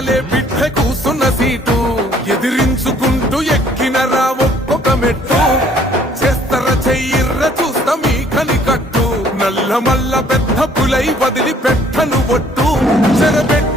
చాలే బిడ్డ కూసున్న సీటు ఎదిరించుకుంటూ ఎక్కినరా ఒక్కొక్క మెట్టు చేస్తర చెయ్యిర్ర చూస్తా మీ కనికట్టు నల్ల మల్ల పెద్ద పులై వదిలి పెట్టను ఒట్టు చెరబెట్టు